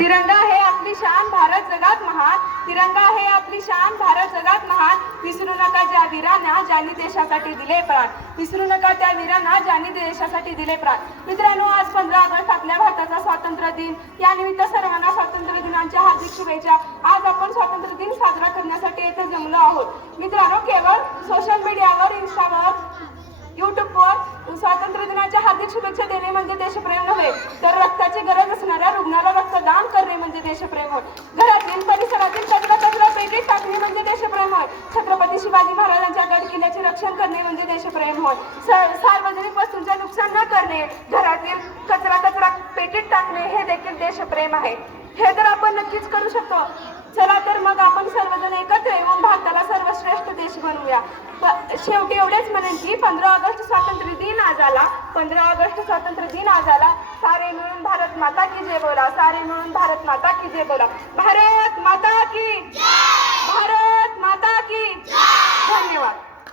तिरंगा है आपली शान, भारत जगात महान. तिरंगा है आपली शान, भारत जगात महान. विसरू नका त्या वीरांना ज्यांनी देशासाठी दिले प्राण. विसरू नका त्या वीरांना ज्यांनी देशासाठी दिले प्राण. मित्रांनो, आज 15 ऑगस्ट आपल्या भारताचा स्वातंत्र्य दिन. या निमित्त सर्वांना स्वातंत्र्य दिनाच्या हार्दिक शुभेच्छा. आज आपण स्वातंत्र्य दिन साजरा करण्यासाठी येथे जमलो आहोत. मित्रांनो, केवळ सोशल मीडियावर, इंस्टावर, यूट्यूबवर स्वातंत्र्य दिनाच्या हार्दिक शुभेच्छा देणे म्हणजे देशप्रेम नव्हे, तर रक्ताची गरज असणाऱ्या रुग्णाला रक्तदान करणे म्हणजे देशप्रेम होय. घरातील परिसरातील कचरा पेटीत टाकणे म्हणजे देशप्रेम होय. छत्रपती शिवाजी महाराजांच्या गड किल्ल्याचे रक्षण करणे म्हणजे देशप्रेम होय. सार्वजनिक वस्तूंचे नुकसान न करणे, घरातील कचरा पेटीत टाकणे हे देखील देशप्रेम आहे. हे तर आपण नक्कीच करू शकतो. चला तर मग आपण सर्वजण एकत्र येऊन भारताला सर्वश्रेष्ठ देश बनवूया. शेवटी एवढेच म्हणेन की 15 ऑगस्ट स्वातंत्र्य दिन आज आला. 15 ऑगस्ट स्वातंत्र्य दिन आज आला. सारे मिळून भारत माता की जय बोला. सारे मिळून भारत माता की जय बोला. भारत माता